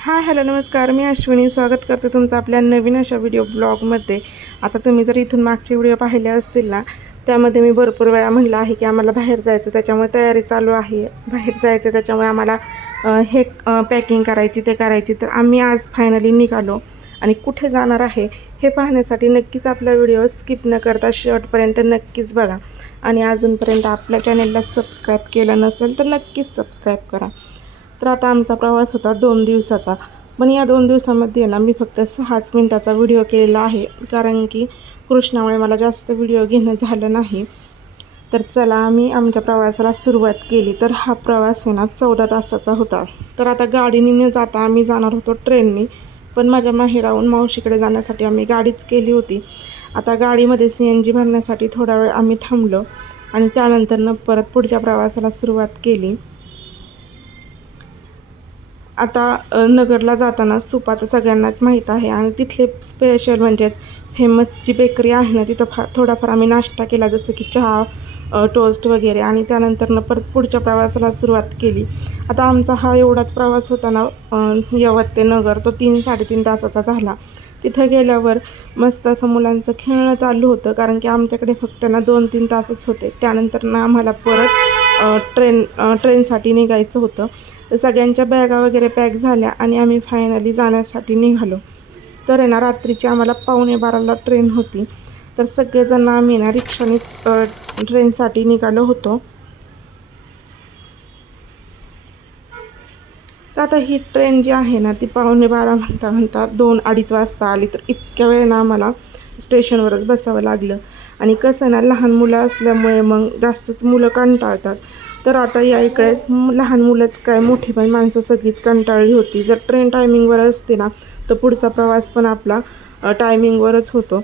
Hi hello नमस्कार, मी अश्विनी स्वागत करते तुमचं आपल्या नवीन अशा व्हिडिओ ब्लॉगमध्ये. आता तुम्ही जर इथून मागचे व्हिडिओ पाहिले असतील ना, त्यामध्ये मी भरपूर वेळा म्हणलं आहे की आम्हाला बाहेर जायचं, त्याच्यामुळे तयारी चालू आहे. बाहेर जायचं त्याच्यामुळे आम्हाला पॅकिंग करायची ते करायची. तर आम्ही आज फायनली निघालो आणि कुठे जाणार आहे हे पाहण्यासाठी नक्कीच आपला व्हिडिओ स्किप न करता शेवटपर्यंत नक्कीच बघा. आणि अजूनपर्यंत आपल्या चॅनलला सबस्क्राईब केलं नसेल तर नक्कीच सबस्क्राईब करा. तर आता आमचा प्रवास होता 2 दिवसाचा, पण या 2 दिवसामध्ये ना मी फक्त 6 मिनिटाचा व्हिडिओ केलेला आहे, कारण की कृष्णामुळे मला जास्त व्हिडिओ घेणं झालं नाही. तर चला आम्ही आमच्या प्रवासाला सुरुवात केली. तर हा प्रवास आहे ना 14 तासाचा होता. तर आता गाडीने न जाता आम्ही जाणार होतो ट्रेनने, पण माझ्या माहेराहून मावशीकडे जाण्यासाठी आम्ही गाडीच केली होती. आता गाडीमध्ये CNG भरण्यासाठी थोडा वेळ आम्ही थांबलो आणि त्यानंतरनं परत पुढच्या प्रवासाला सुरुवात केली. आता नगरला जाताना सुपा तर सगळ्यांनाच माहीत आहे आणि तिथले स्पेशल म्हणजेच फेमस जी बेकरी आहे ना, तिथं थोडाफार आम्ही नाश्ता केला, जसं की चहा, टोस्ट वगैरे. आणि त्यानंतरनं परत पुढच्या प्रवासाला सुरुवात केली. आता आमचा हा एवढाच प्रवास होता ना, यवत ते नगर, तो 3-3.5 तासाचा झाला. तिथं गेल्यावर मस्त असं मुलांचं खेळणं चालू होतं, कारण की आमच्याकडे फक्त ना 2-3 तासच होते. त्यानंतर ना आम्हाला परत ट्रेनसाठी निघायचं होतं. तर सगळ्यांच्या बॅगा वगैरे पॅक झाल्या आणि आम्ही फायनली जाण्यासाठी निघालो. तर आहे ना रात्रीची आम्हाला 11:45ला ट्रेन होती. तर सगळेजण आम्ही ना रिक्षानेच ट्रेनसाठी निघालो होतो. तर आता ही ट्रेन जी आहे ना ती 11:45 म्हणता म्हणता 2-2:30 वाजता आली. तर इतक्या वेळ ना आम्हाला स्टेशनवरच बसावं लागलं. आणि कसं ना, लहान मुलं असल्यामुळे मग जास्तच मुलं कंटाळतात. तर आता या इकडे लहान मुलंच काय, मोठी पण माणसं सगळीच कंटाळली होती. जर ट्रेन टायमिंगवर असते ना तर पुढचा प्रवास पण आपला टायमिंगवरच होतो.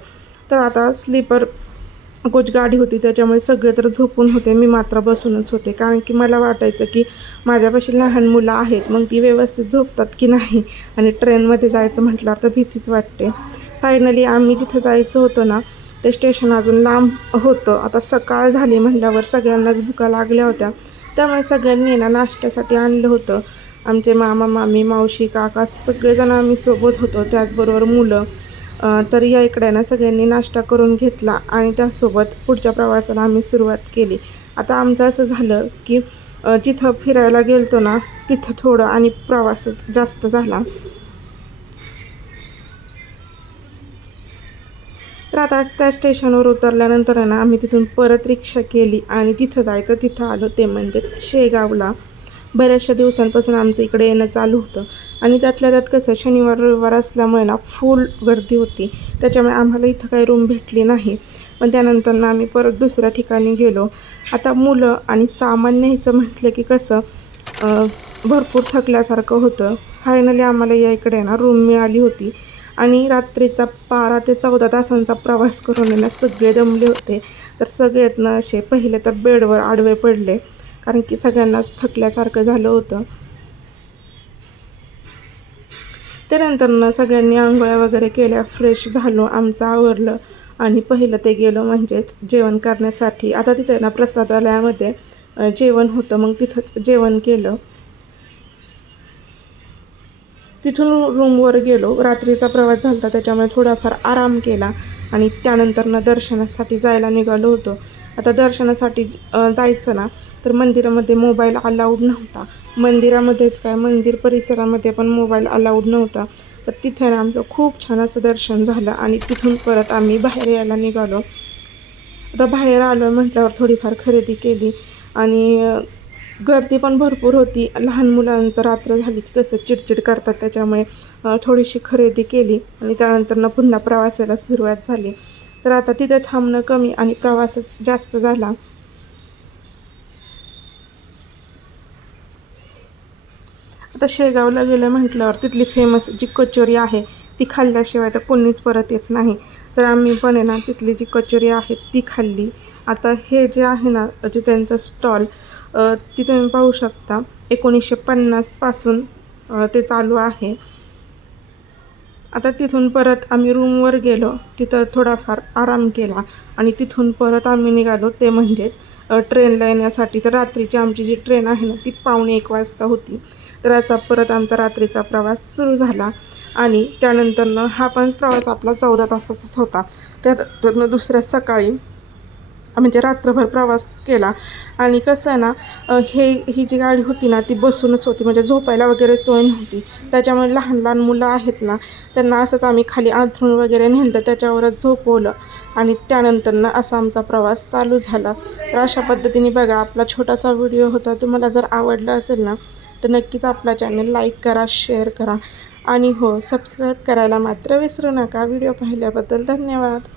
तर आता स्लीपर कोच गाडी होती, त्याच्यामुळे सगळे तर झोपून होते, मी मात्र बसूनच होते. कारण की मला वाटायचं की माझ्यापाशी लहान मुलं आहेत, मग ती व्यवस्थित झोपतात की नाही. आणि ट्रेनमध्ये जायचं म्हटल्यावर तर भीतीच वाटते. फायनली आम्ही जिथं जायचं होतं ना ते स्टेशन अजून लांब होतं. आता सकाळ झाली म्हटल्यावर सगळ्यांनाच भुका लागल्या होत्या, त्यामुळे सगळ्यांनी ना नाश्त्यासाठी आणलं होतं. आमचे मामा मामी मावशी काका सगळेजण आम्ही सोबत होतो, त्याचबरोबर मुलं. तर या इकडे ना सगळ्यांनी नाश्ता करून घेतला आणि त्यासोबत पुढच्या प्रवासाला आम्ही सुरुवात केली. आता आमचं असं झालं की जिथं फिरायला गेलतो ना तिथं थोडं आणि प्रवास जास्त झाला. तर आता त्या स्टेशनवर उतरल्यानंतर आहे ना आम्ही तिथून परत रिक्षा केली आणि जिथं जायचं तिथं आलो, ते म्हणजेच शेगावला. बऱ्याचशा दिवसांपासून आमचं इकडे येणं चालू होतं आणि त्यातल्या त्यात कसं शनिवार रविवार असल्यामुळे ना फुल गर्दी होती, त्याच्यामुळे आम्हाला इथं काही रूम भेटली नाही. पण त्यानंतर ना आम्ही परत दुसऱ्या ठिकाणी गेलो. आता मुलं आणि सामान न्यायचं म्हटलं की कसं भरपूर थकल्यासारखं होतं. फायनली आम्हाला या इकडे ना रूम मिळाली होती आणि रात्रीचा 12 ते 14 तासांचा प्रवास करून ना सगळे दमले होते. तर सगळेत ना असे पहिले तर बेडवर आडवे पडले, कारण की सगळ्यांनाच थकल्यासारखं झालं होतं. त्यानंतर सगळ्यांनी आंघोळ्या वगैरे केल्या, फ्रेश झालो, आमचं आवरलं आणि पहिलं ते गेलो म्हणजेच जेवण करण्यासाठी. आता तिथे ना प्रसादालयामध्ये जेवण होतं, मग तिथंच जेवण केलं. तिथून रूमवर गेलो. रात्रीचा प्रवास झाला होता, त्याच्यामुळे थोडाफार आराम केला आणि त्यानंतर दर्शनासाठी जायला निघालो होतो. आता दर्शनासाठी जायचं ना तर मंदिरामध्ये मोबाईल अलाउड नव्हता. मंदिरामध्येच काय, मंदिर परिसरामध्ये पण मोबाईल अलाउड नव्हता. तर तिथे ना आमचं खूप छान असं दर्शन झालं आणि तिथून परत आम्ही बाहेर यायला निघालो. आता बाहेर आलो म्हटल्यावर थोडीफार खरेदी केली आणि गर्दी पण भरपूर होती. लहान मुलांचं रात्र झाली की कसं चिडचिड करतात, त्याच्यामुळे थोडीशी खरेदी केली आणि त्यानंतर पुन्हा प्रवासाला सुरुवात झाली. तर आता तिथे थांबणं कमी आणि प्रवासच जास्त झाला. आता शेगावला गेलं म्हटल्यावर तिथली फेमस जी कचोरी आहे ती खाल्ल्याशिवाय तर कोणीच परत येत नाही. तर आम्ही पण आहे ना तिथली जी कचोरी आहे ती खाल्ली. आता हे जे आहे ना जे त्यांचं स्टॉल, ती तुम्ही पाहू शकता, 1950 पासून ते चालू आहे. आता तिथून परत आम्ही रूमवर गेलो, तिथं थोडाफार आराम केला आणि तिथून परत आम्ही निघालो ते म्हणजेच ट्रेनला येण्यासाठी. तर रात्रीची आमची जी ट्रेन आहे ना ती 1:45 वाजता होती. तर असा परत आमचा रात्रीचा प्रवास सुरू झाला आणि त्यानंतरनं हा पण प्रवास आपला 14 तासाचाच होता. त्यानंतरनं दुसऱ्या सकाळी म्हणजे रात्रभर प्रवास केला. आणि कसं आहे ना, ही जी गाडी होती ना ती बसूनच होती, म्हणजे झोपायला वगैरे सोय नव्हती. त्याच्यामुळे लहान लहान मुलं आहेत ना, त्यांना असंच आम्ही खाली अंथरूण वगैरे नेलं, त्याच्यावरच झोपवलं आणि त्यानंतरनं असा आमचा प्रवास चालू झाला. तर अशा पद्धतीने बघा, आपला छोटासा व्हिडिओ होता. तुम्हाला जर आवडला असेल ना तर नक्कीच आपला चॅनल लाईक करा, शेअर करा आणि हो, सबस्क्राईब करायला मात्र विसरू नका. व्हिडिओ पाहिल्याबद्दल धन्यवाद.